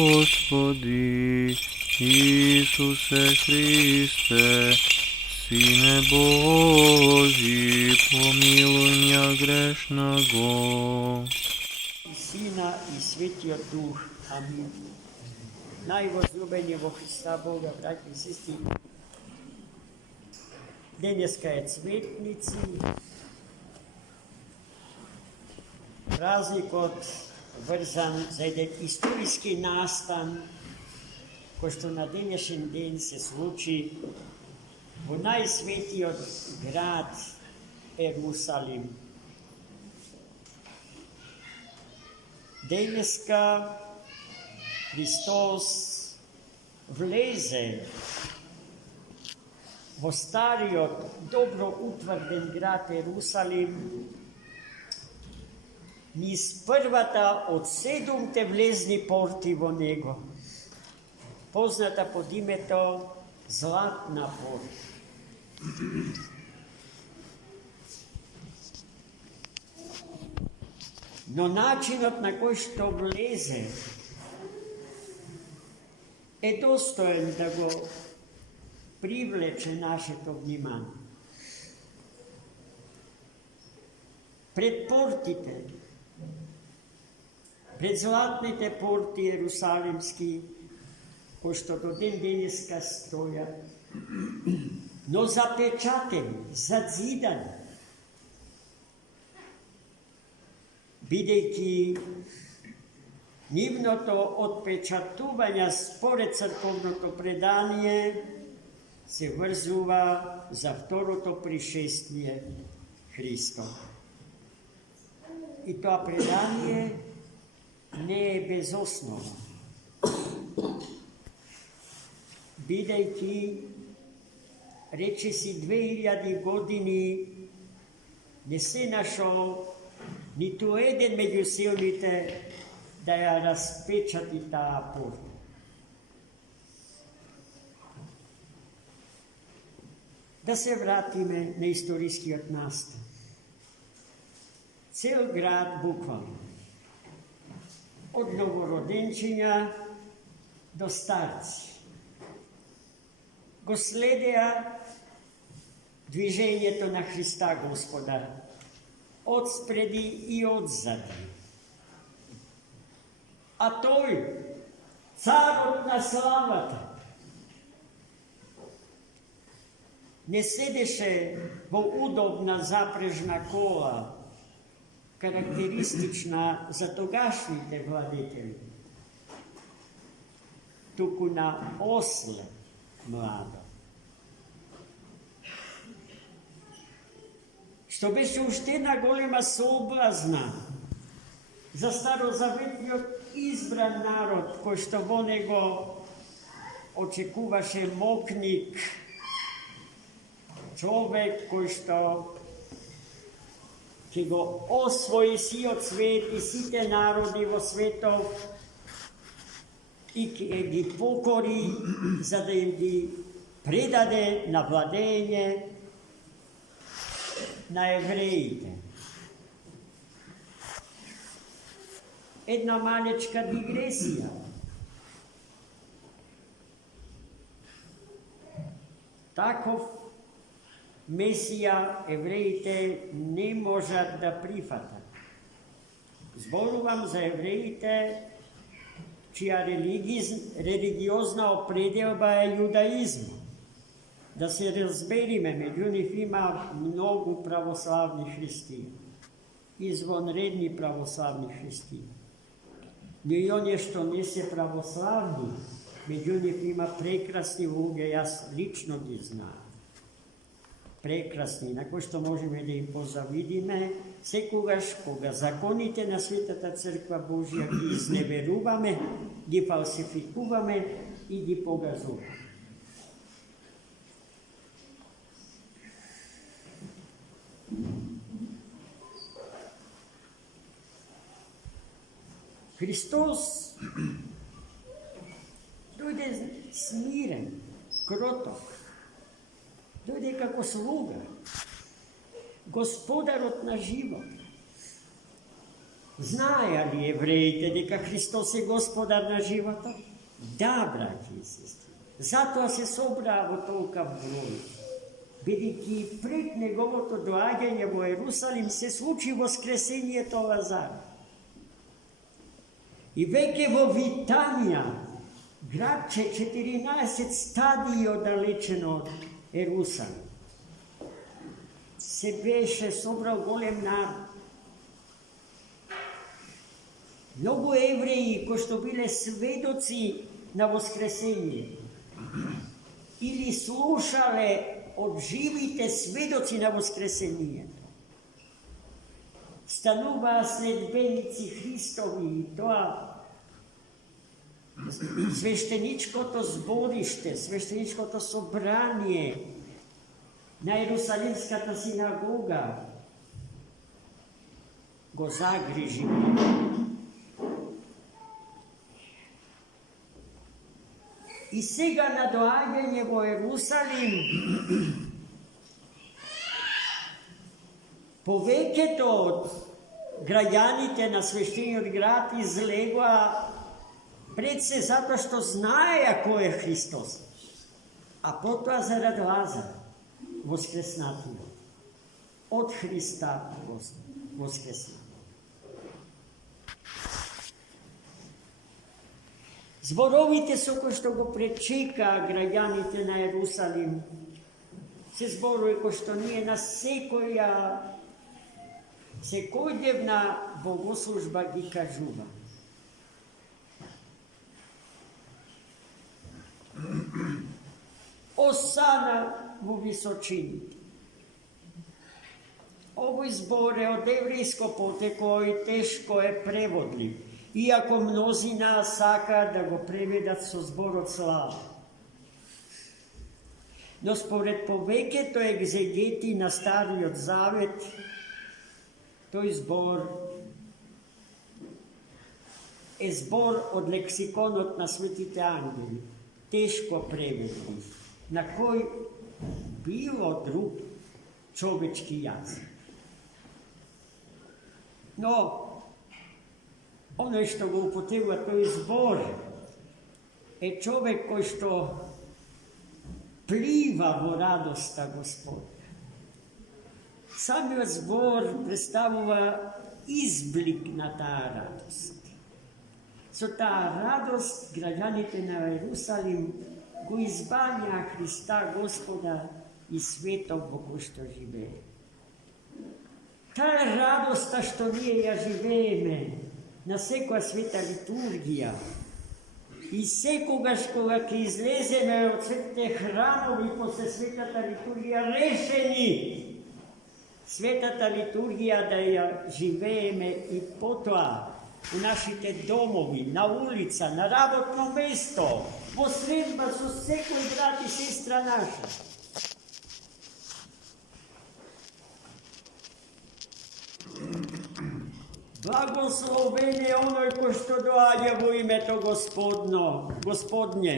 Господи Ісусе Христе, Сине Божий, помилуй меня грешного. I Sina i Svetio Duh. Amin. Najvozljubenjevo Hrista Boga, braći i sestri, dneska je cvetnici, praznik vrzan za jedan istorijski nastan, ko što na današnji dan se sluči u najsvetiji grad Jerusalim. Dneska Hristos vleze v stari, dobro utvrden grad Jerusalim, niz prvata od 7 vlezni porti v njego, poznata pod imetom Zlatna port. No načinot na koji što vleze je dostojen da go privleče naše to vnimanje. Pred portite, pred zlatnite porti jerusalimski, ko što do den dneska stoja, no zapečateni, zadzidani, бидејќи нивното отпечатување според црковното предание се врзува за второто пришествие Христово. И тоа предание не е без основа, бидејќи речиси 2000 години не се нашол ниту еден меѓу силните да ја распечати таа порта. Да се вратиме на историскиот настан. Цел град буквално, од новороденчиња до старци, го следеа движењето на Христа Господа, отспреди и отзади. А тој, царот на славата, не седеше во удобна запрежна кола, карактеристична за тогашните владетели, туку на осле младо, што беше уште една голема соблазна за старозаветниот избран народ, кој што во него очекуваше мокник, човек кој што ќе го освои сиот свет и сите народи во светот и ќе ги покори, за да им ги предаде на владење на евреите. Една малечка дигресија. Таков Месија евреите не можат да прифатат. Зборувам за евреите чија религиозна определба е јудаизм. Да се разбериме, меѓу нив има многу православни христијани, извонредни православни христијани. Но и оние што не се православни, меѓу нив има прекрасни луѓе, јас лично ги знам. Прекрасни, на кои што можеме да им позавидиме, секогаш кога законите на Светата Црква Божја ги изневеруваме, ги фалсификуваме и ги погазуваме. Христос дојде смирен, кроток, дојде како слуга, господарот на живот. Знаели евреите дека Христос е Господар на животот? Да, браќи и сестри. Затоа се собраа во толкав број. Бидејќи пред неговото доаѓање во Ерусалим се случи воскресението Лазар. И веќе во Витанија, градче 14 стадии оддалечено од Ерусалим, се беше собрал голем народ. Многу евреи кои што биле сведоци на воскресение или слушале од живите сведоци на воскресението, стануваа следбеници Христови и тоа свештеничкото збориште, свештеничкото собрание на Ерусалимската синагога го загрижи. И сега на доаѓање во Ерусалим, повеќето од граѓаните на свештениот град излегоа пред се затоа што знаеа кој е Христос, а потоа зарад Лазар, воскреснатиот, од Христа воскреснатиот. Зборовите со кои што го пречекаа граѓаните на Ерусалим се зборови кои што ние на секојдневна богослужба ги кажува. Осана во височините. Овој збор е од еврејско потекло и тешко е преводлив, иако мнозина сакаат да го преведат со зборот слава. Но според повеќето екзегети на Стариот Завет, тој збор е збор од лексиконот на светите ангели, тешко преведлив, на кој било друг човечки јазик. Но оној што го употребува тој збор е човек кој што плива во радоста Господа. Самиот збор представува изблик на таа радост. Со таа радост граѓаните на Ерусалим го избавија Христа Господа и светот во кој што живее. Таа радоста што ние ја живееме на секоја света литургија и секогаш кога ќе излеземе од светите храмови после светата литургија решени светата литургија да ја живееме и потоа у нашите домови, на улица, на работно место, во средба со секој брат и сестра наша. Благословен е оној кој што доаѓа во името Господне,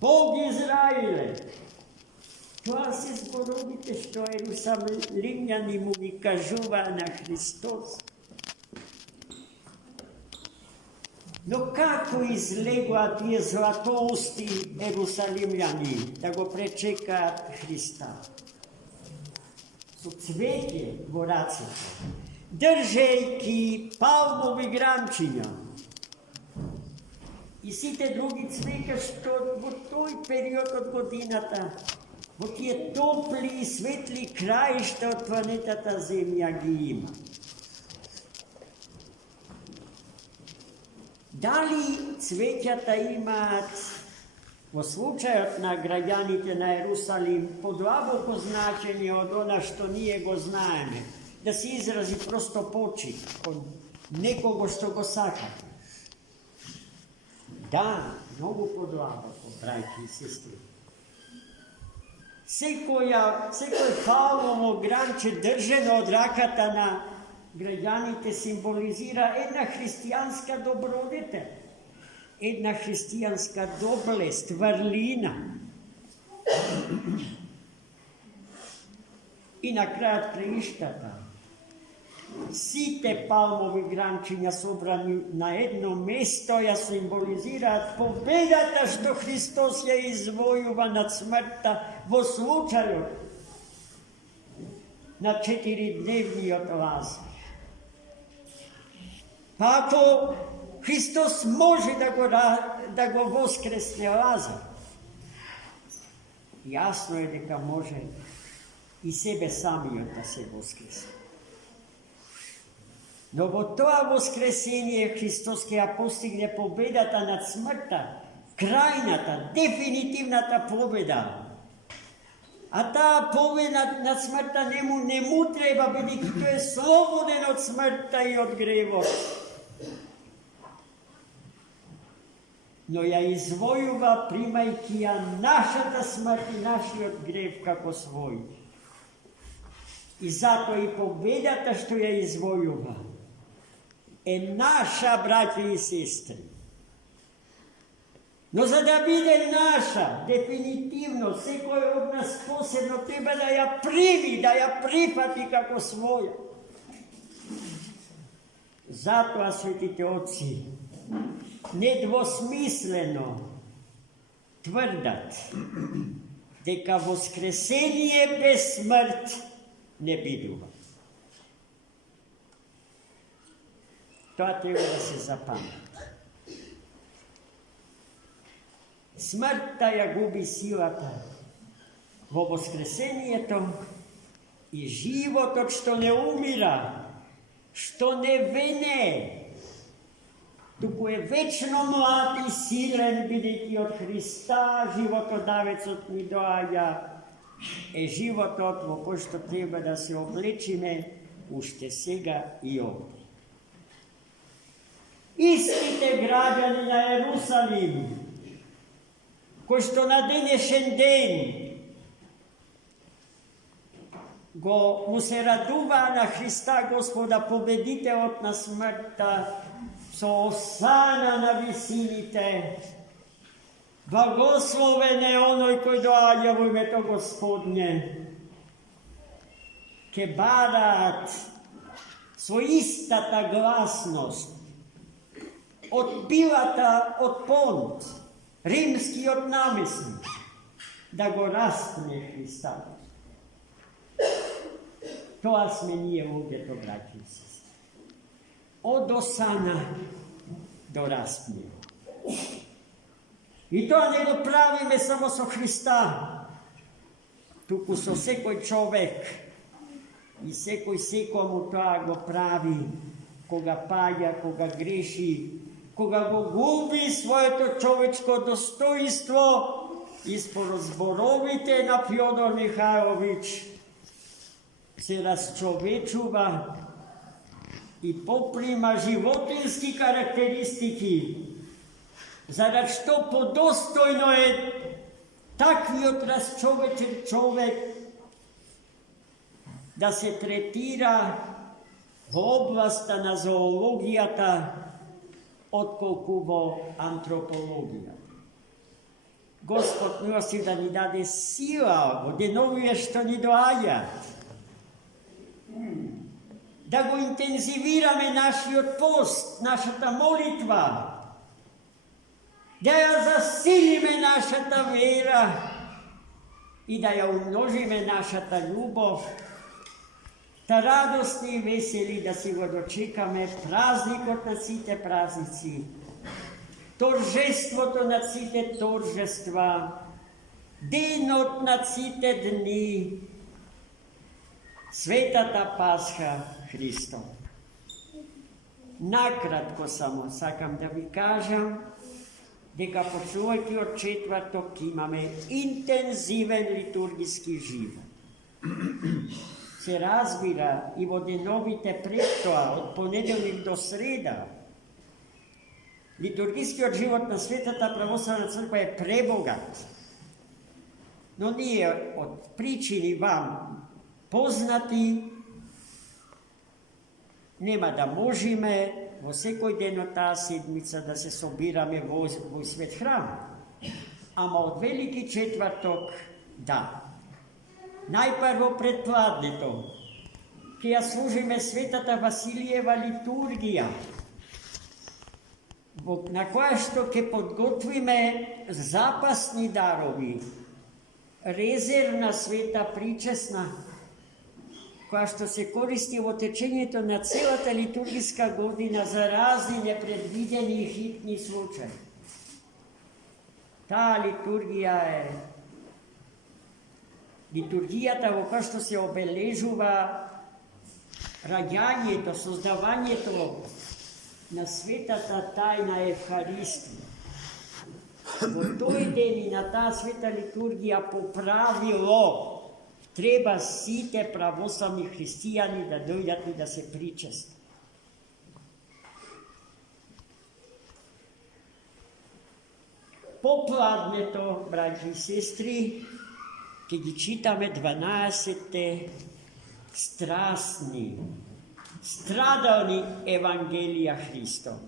Бог Израиле. Тоа се зборовите што ерусалимјани му ги кажуваа на Христос. Но како излегоа тие златоусти ерусалимјани да го пречекаат Христа? Со цвеќе во рацете, држејќи палмови гранчиња и сите други цвеќа што во тој период од годината, во тие топли и светли краишта од планетата Земја ги има. Дали цвеќата имаат во случајот на граѓаните на Ерусалим подлабоко значење од она што ние го знаеме, да се изрази просто почит кон некого што го сакате? Да, многу подлабоко, брајки и сестри. Секој палмово гранче држено од раката на граѓаните символизира една христијанска добродетел, една христијанска доблест, врлина. И на крајот краиштата, Сите палмови гранчиња собрани на едно место ја символизираат победата што Христос ја извојува над смртта во случајот на 4-дневниот Лазар. Па ако Христос може да го воскресне Лазар, јасно е дека може и себе самиот да се воскресне. Но во тоа воскресение Христос ќе ја постигне победата над смртта, крајната, дефинитивната победа. А таа победа над смртта не му треба, бидејќи тој е слободен од смртта и од гревот. Но ја извојува примајќи ја нашата смрт и нашиот грев како свој. И затоа и победата што ја извојува е наша, браќа и сестри. Но за да биде наша, дефинитивно, секој од нас посебно треба да ја прими, да ја прифати како своја. Затоа светите отци недвосмислено тврдат дека воскресение без смрт не бидува. Тоа треба да се запамати. Смртта ја губи силата во воскресението и животот што не умира, што не вене, туку е вечно млад и силен, бидејќи од Христа животодавецот ни доаѓа, е животот во кој што треба да се облечиме уште сега и овде. Истите граѓани на Ерусалим, кои што на денешен ден му се радуваа на Христа Господа, победителот на смртта, со осана на висините, благословен е оној кој доаѓа во името Господне, ќе бараат со истата гласност од Пилата, од Понт, римскиот намесник, да го распне Христа. Тоа сме ние овдето, браќи и сестри. Од осана до распне. И тоа не го правиме само со Христа, туку со секој човек. И секој му тоа го прави, кога паѓа, кога греши, кога го губи своето човечко достоинство, и според зборовите на Фјодор Михајлович, се расчовечува и поприма животински карактеристики, зарад што подостојно е таквиот расчовечен човек да се третира во областа на зоологијата, отколку во антропологија. Господ милостив да ни даде сила во деновите што ни доаѓаат, да го интензивираме нашиот пост, нашата молитва, да ја засилиме нашата вера и да ја умножиме нашата љубов, та радосни и весели да си го дочекаме празникот на сите празници, торжеството на сите торжества, денот на сите дни, Светата Пасха Христов. Накратко само сакам да ви кажам дека почнувајќи од четврток имаме интензивен литургиски живот. Се разбира и во деновите пред тоа, од понеделник до среда, литургискиот живот на Светата Православна црква е пребогат. Но ние од причини вам познати нема да можеме во секој ден од таа седмица да се собираме во Свет храм. Ама од Велики четврток, да. Најпрво пред пладнето, ке ја служиме Светата Василиева литургија, на која што ќе подготвиме запасни дарови, резервна света причесна, која што се користи во течењето на целата литургиска година за разни непредвидени и хитни случаи. Таа литургија е литургијата во која што се обележува раѓањето, создавањето на светата тајна Евхаристија. Во тој ден и на таа света литургија по правило треба сите православни христијани да дојдат и да се причестат. По пладнето, браќи и сестри, ќе ги читаме 12 страстни, страдални Евангелија Христов.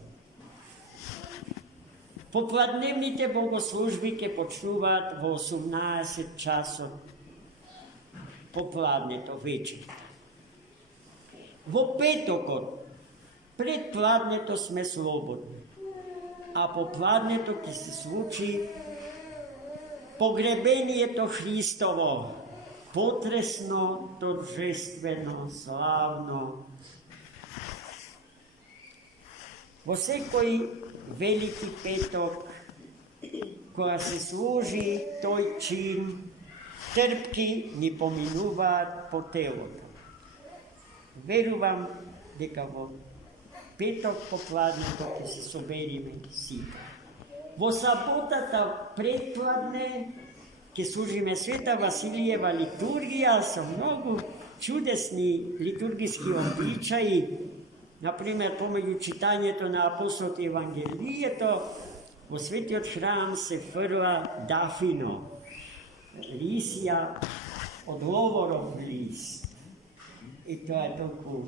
Попладневните богослужби ќе почнуваат во 18 часот попладнето вечер. Во петокот, пред пладнето сме слободни, а попладнето ќе се случи погребението Христово, потресно, торжествено, славно. Во секој велики петок, кога се служи тој чин, трпки ни поминуваат по телото. Верувам дека во петок попладнето ќе се собериме сите. Во саботата предпладне ќе служиме Света Василиева литургија со многу чудесни литургиски обичаи. Например, помеѓу читањето на апостолот и Евангелието, во светиот храм се фрла дафино, лисија од ловоров лист. И тоа е толку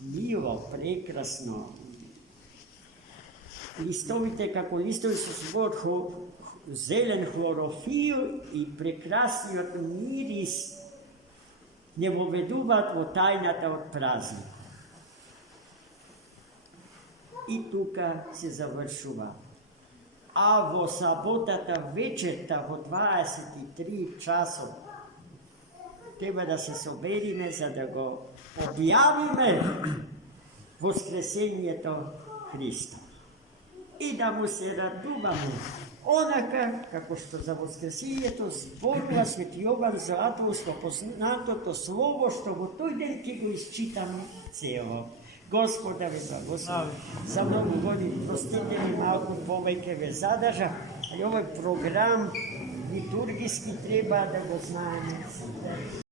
мило, прекрасно. Листовите како листови со својот зелен хлорофил и прекрасниот мирис не воведуваат во тајната од празник. И тука се завршува. А во саботата вечерта во 23 часот треба да се собериме за да го објавиме воскресението Христа. И да му се радуваме. Онака, како што за воскресението зборува Свети Јован Златоуст, познатото слово, што во тој ден ќе го исчитаме цело. Господа ве благослови. За многу години, простите ми, малку повеќе ве задржа, а овој програм литургиски треба да го знаеме.